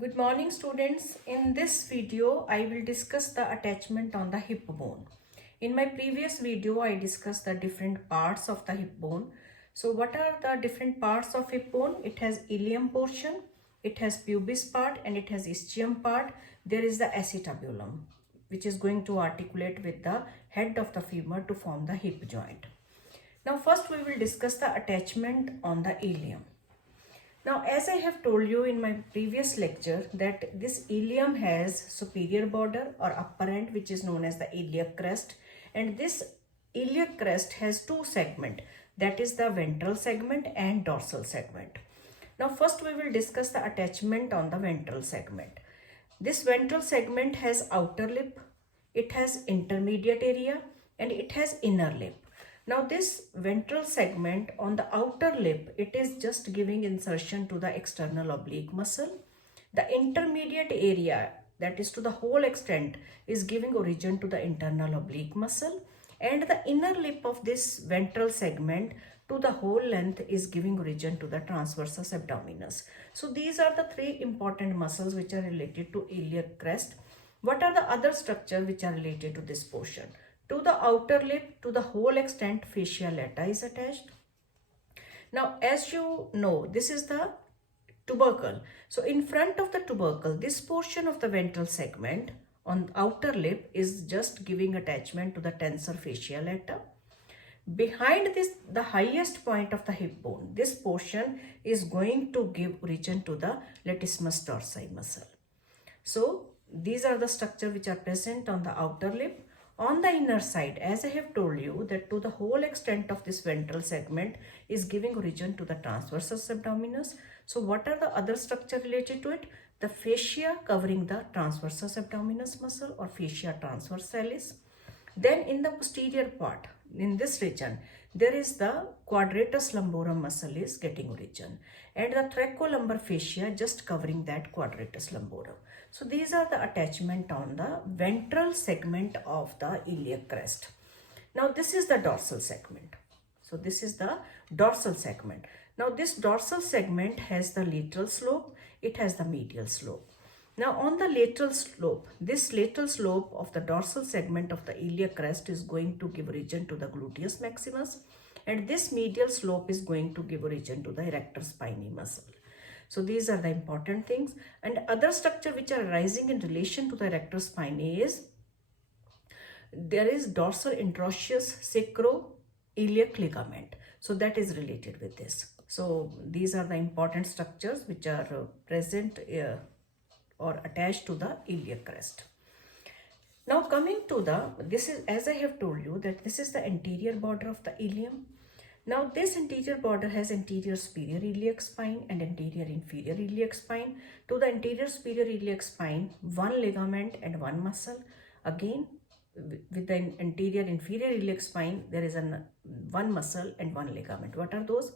Good morning students. In this video, I will discuss the attachment on the hip bone. In my previous video, I discussed the different parts of the hip bone. So what are the different parts of hip bone? It has ilium portion, it has pubis part and it has ischium part. There is the acetabulum which is going to articulate with the head of the femur to form the hip joint. Now first we will discuss the attachment on the ilium. Now, as I have told you in my previous lecture that this ilium has superior border or upper end which is known as the iliac crest, and this iliac crest has two segments, that is the ventral segment and dorsal segment. Now first we will discuss the attachment on the ventral segment. This ventral segment has outer lip, it has intermediate area and it has inner lip. Now this ventral segment on the outer lip, it is just giving insertion to the external oblique muscle. The intermediate area, that is to the whole extent, is giving origin to the internal oblique muscle, and the inner lip of this ventral segment to the whole length is giving origin to the transversus abdominis. So these are the three important muscles which are related to iliac crest. What are the other structures which are related to this portion? To the outer lip, to the whole extent, fascia lata is attached. Now, as you know, this is the tubercle. So, in front of the tubercle, this portion of the ventral segment on outer lip is just giving attachment to the tensor fascia lata. Behind this, the highest point of the hip bone, this portion is going to give origin to the latissimus dorsi muscle. So, these are the structures which are present on the outer lip. On the inner side, as I have told you, that to the whole extent of this ventral segment is giving origin to the transversus abdominis. So what are the other structure related to it? The fascia covering the transversus abdominis muscle or fascia transversalis. Then in the posterior part, in this region, there is the quadratus lumborum muscle is getting origin and the thoracolumbar fascia just covering that quadratus lumborum. So these are the attachment on the ventral segment of the iliac crest. Now this is the dorsal segment. So this is the dorsal segment. Now this dorsal segment has the lateral slope, it has the medial slope. Now on the lateral slope, this lateral slope of the dorsal segment of the iliac crest is going to give origin to the gluteus maximus, and this medial slope is going to give origin to the erector spinae muscle. So these are the important things, and other structure which are arising in relation to the erector spinae is there is dorsal interosseous sacroiliac ligament. So that is related with this. So these are the important structures which are present or attached to the iliac crest. Now coming to this is, as I have told you, that this is the anterior border of the ilium. Now this anterior border has anterior superior iliac spine and anterior inferior iliac spine. To the anterior superior iliac spine, one ligament and one muscle. Again, with the anterior inferior iliac spine, there is one muscle and one ligament. What are those?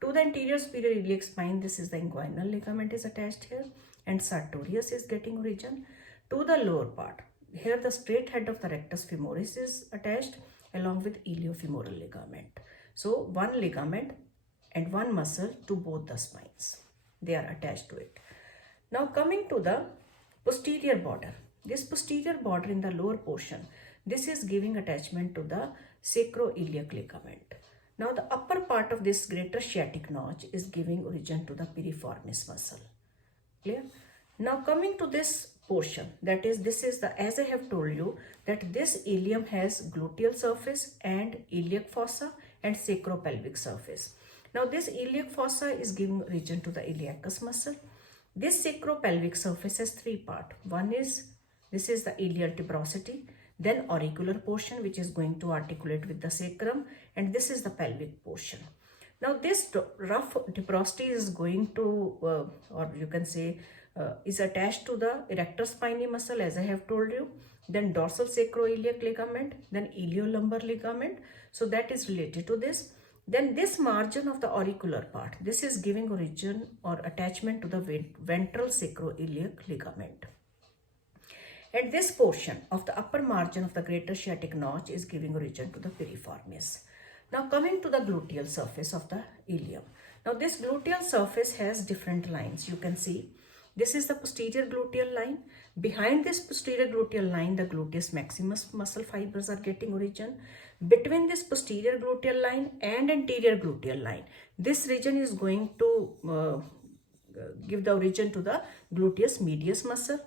To the anterior superior iliac spine, this is the inguinal ligament is attached here and sartorius is getting origin. To the lower part, here the straight head of the rectus femoris is attached along with iliofemoral ligament. So one ligament and one muscle to both the spines. They are attached to it. Now coming to the posterior border. This posterior border in the lower portion, this is giving attachment to the sacroiliac ligament. Now the upper part of this greater sciatic notch is giving origin to the piriformis muscle. Clear? Now coming to this portion, that is, this is the, as I have told you, that this ilium has gluteal surface and iliac fossa and sacropelvic surface. Now this iliac fossa is giving origin to the iliacus muscle. This sacropelvic surface has three parts. One is, this is the iliac tuberosity, then auricular portion which is going to articulate with the sacrum, and this is the pelvic portion. Now this rough tuberosity is going to, or you can say, is attached to the erector spinae muscle, as I have told you, then dorsal sacroiliac ligament, then iliolumbar ligament. So that is related to this. Then this margin of the auricular part, this is giving origin or attachment to the ventral sacroiliac ligament. And this portion of the upper margin of the greater sciatic notch is giving origin to the piriformis. Now coming to the gluteal surface of the ilium. Now this gluteal surface has different lines. You can see This is the posterior gluteal line. Behind this posterior gluteal line, the gluteus maximus muscle fibers are getting origin. Between this posterior gluteal line and anterior gluteal line, this region is going to give the origin to the gluteus medius muscle.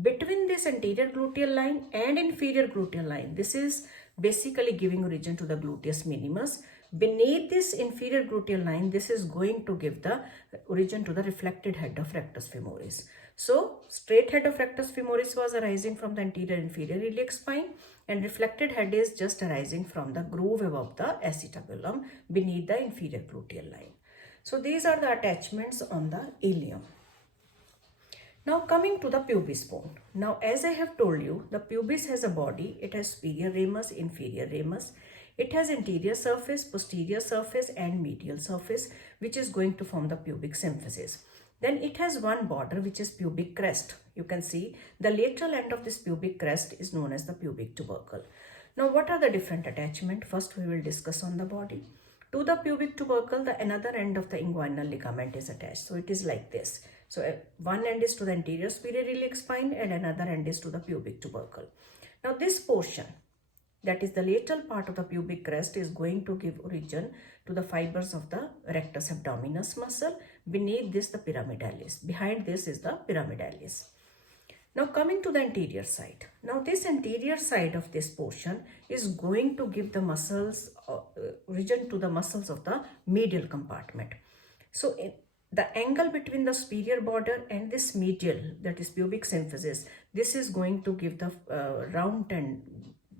Between this anterior gluteal line and inferior gluteal line, this is basically giving origin to the gluteus minimus. Beneath this inferior gluteal line, this is going to give the origin to the reflected head of rectus femoris. So, straight head of rectus femoris was arising from the anterior inferior iliac spine, and reflected head is just arising from the groove above the acetabulum beneath the inferior gluteal line. So, these are the attachments on the ilium. Now coming to the pubis bone. Now as I have told you, the pubis has a body. It has superior ramus, inferior ramus. It has anterior surface, posterior surface and medial surface, which is going to form the pubic symphysis. Then it has one border, which is pubic crest. You can see the lateral end of this pubic crest is known as the pubic tubercle. Now what are the different attachments? First we will discuss on the body. To the pubic tubercle, the another end of the inguinal ligament is attached. So it is like this. So one end is to the anterior superior iliac spine and another end is to the pubic tubercle. Now this portion, that is the lateral part of the pubic crest, is going to give origin to the fibers of the rectus abdominis muscle. Beneath this the pyramidalis. Behind this is the pyramidalis. Now coming to the anterior side. Now this anterior side of this portion is going to give the muscles, origin to the muscles of the medial compartment. So the angle between the superior border and this medial, that is pubic symphysis, this is going to give the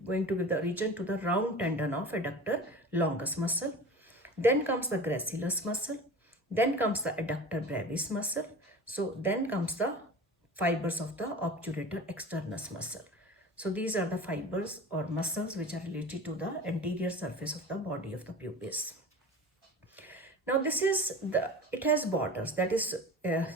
origin to the round tendon of adductor longus muscle. Then comes the gracilis muscle. Then comes the adductor brevis muscle. So then comes the fibers of the obturator externus muscle. So these are the fibers or muscles which are related to the anterior surface of the body of the pubis. Now this is it has borders, that is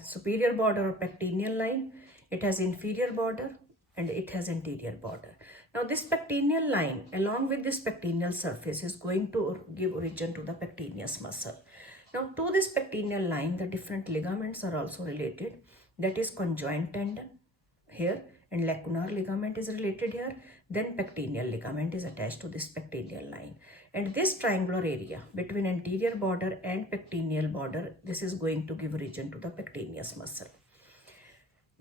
superior border or pectineal line, it has inferior border and it has anterior border. Now this pectineal line along with this pectineal surface is going to give origin to the pectineus muscle. Now to this pectineal line, the different ligaments are also related, that is conjoint tendon here and lacunar ligament is related here. Then pectineal ligament is attached to this pectineal line. And this triangular area between anterior border and pectineal border, this is going to give origin to the pectineus muscle.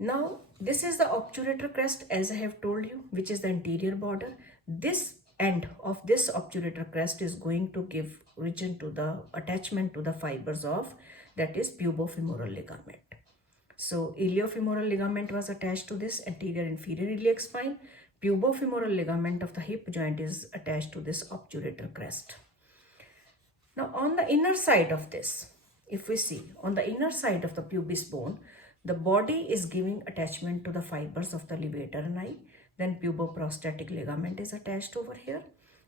Now, this is the obturator crest, as I have told you, which is the anterior border. This end of this obturator crest is going to give origin to the attachment to the fibers of, that is pubofemoral ligament. So, iliofemoral ligament was attached to this anterior inferior iliac spine. Pubofemoral ligament of the hip joint is attached to this obturator crest. Now on the inner side of this, if we see on the inner side of the pubis bone, the body is giving attachment to the fibers of the levator ani. Then puboprostatic ligament is attached over here.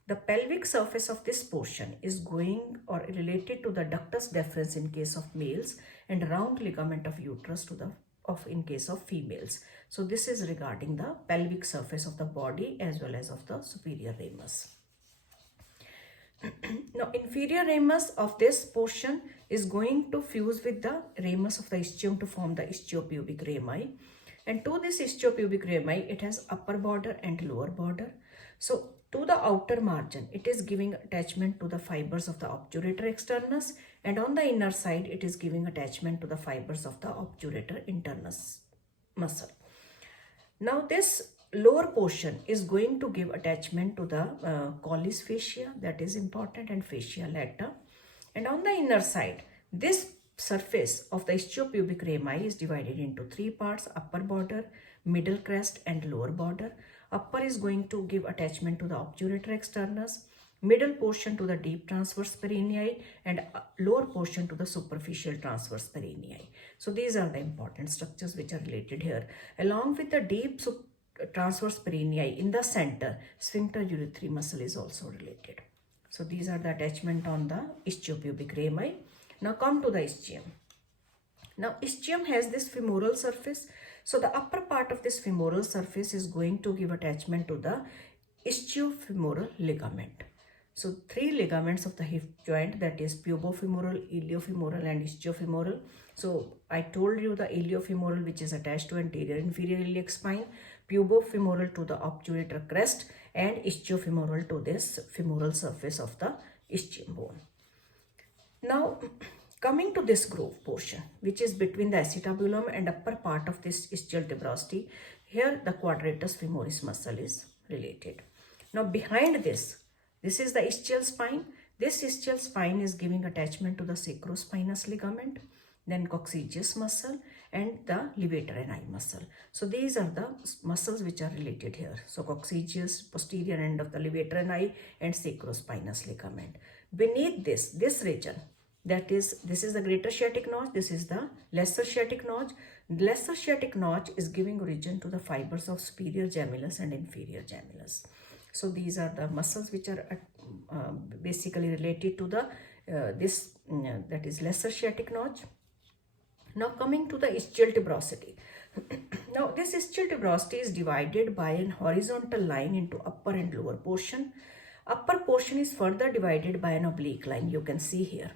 The pelvic surface of this portion is going or related to the ductus deferens in case of males and round ligament of uterus to the in case of females. So this is regarding the pelvic surface of the body as well as of the superior ramus. Now inferior ramus of this portion is going to fuse with the ramus of the ischium to form the ischiopubic rami. And to this ischiopubic rami, it has upper border and lower border. So to the outer margin, it is giving attachment to the fibers of the obturator externus, and on the inner side, it is giving attachment to the fibers of the obturator internus muscle. Now this lower portion is going to give attachment to the collis fascia, that is important, and fascia lata. And on the inner side, this surface of the ischiopubic rami is divided into three parts: upper border, middle crest and lower border. Upper is going to give attachment to the obturator externus, middle portion to the deep transverse perenniae, and lower portion to the superficial transverse perenniae. So these are the important structures which are related here. Along with the deep transverse perenniae in the center, sphincter urethrae muscle is also related. So these are the attachment on the ischiopubic rami. Now come to the ischium. Now ischium has this femoral surface. So the upper part of this femoral surface is going to give attachment to the ischiofemoral ligament. So three ligaments of the hip joint, that is pubofemoral, iliofemoral and ischiofemoral, So I told you the iliofemoral, which is attached to anterior inferior iliac spine, pubofemoral to the obturator crest, and ischiofemoral to this femoral surface of the ischium bone. Now, coming to this groove portion, which is between the acetabulum and upper part of this ischial tuberosity, here the quadratus femoris muscle is related. Now, behind this is the ischial spine. This ischial spine is giving attachment to the sacrospinous ligament, then coccygeus muscle, and the levator ani muscle. So these are the muscles which are related here. So coccygeus, posterior end of the levator ani, and sacrospinous ligament. Beneath this region, this is the greater sciatic notch, this is the lesser sciatic notch. The lesser sciatic notch is giving origin to the fibers of superior gemellus and inferior gemellus. So these are the muscles which are basically related to the that is lesser sciatic notch. Now coming to the ischial tuberosity. Now this ischial tuberosity is divided by an horizontal line into upper and lower portion. Upper portion is further divided by an oblique line, you can see here,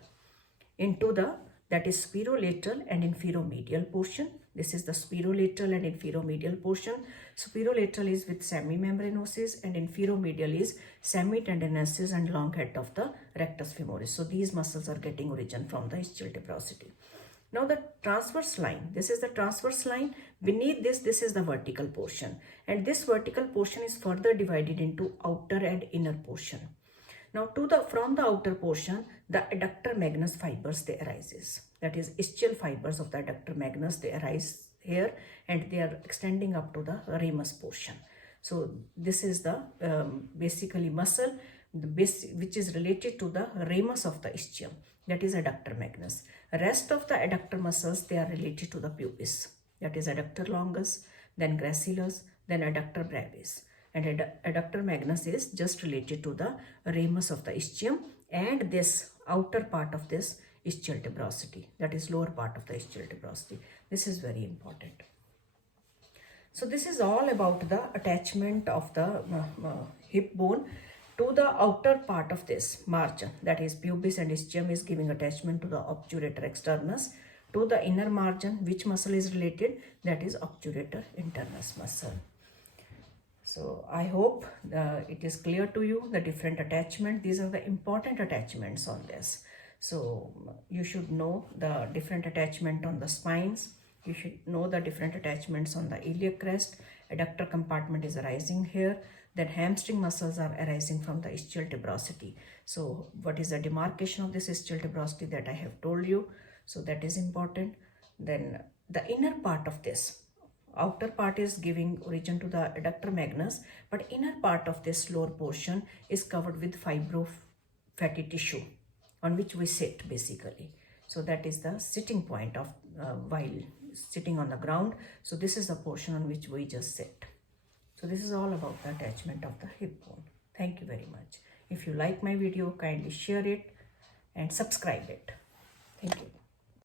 into the that is spirolateral and infiromedial portion. This is the spirolateral and infiromedial portion. Spirolateral is with semimembranosus and infiromedial is semitendinosus and long head of the rectus femoris. So these muscles are getting origin from the ischial tuberosity. Now the transverse line, this is the transverse line. Beneath this is the vertical portion, and this vertical portion is further divided into outer and inner portion. Now from the outer portion, the adductor magnus fibers, they arises. That is ischial fibers of the adductor magnus, they arise here, and they are extending up to the ramus portion. So this is the basically muscle which is related to the ramus of the ischium, that is adductor magnus. Rest of the adductor muscles, they are related to the pubis, that is adductor longus, then gracilis, then adductor brevis. And adductor magnus is just related to the ramus of the ischium and this outer part of this ischial tuberosity, that is lower part of the ischial tuberosity. This is very important. So this is all about the attachment of the hip bone to the outer part of this margin, that is pubis and ischium is giving attachment to the obturator externus. To the inner margin, which muscle is related? That is obturator internus muscle. So I hope it is clear to you the different attachment. These are the important attachments on this. So you should know the different attachment on the spines. You should know the different attachments on the iliac crest. Adductor compartment is arising here. Then hamstring muscles are arising from the ischial tuberosity. So what is the demarcation of this ischial tuberosity, that I have told you. So that is important. Then the inner part of this, outer part is giving origin to the adductor magnus, but inner part of this lower portion is covered with fibrofatty tissue on which we sit basically. So that is the sitting point of while sitting on the ground. So this is the portion on which we just sit. So this is all about the attachment of the hip bone. Thank you very much. If you like my video, kindly share it and subscribe it. Thank you.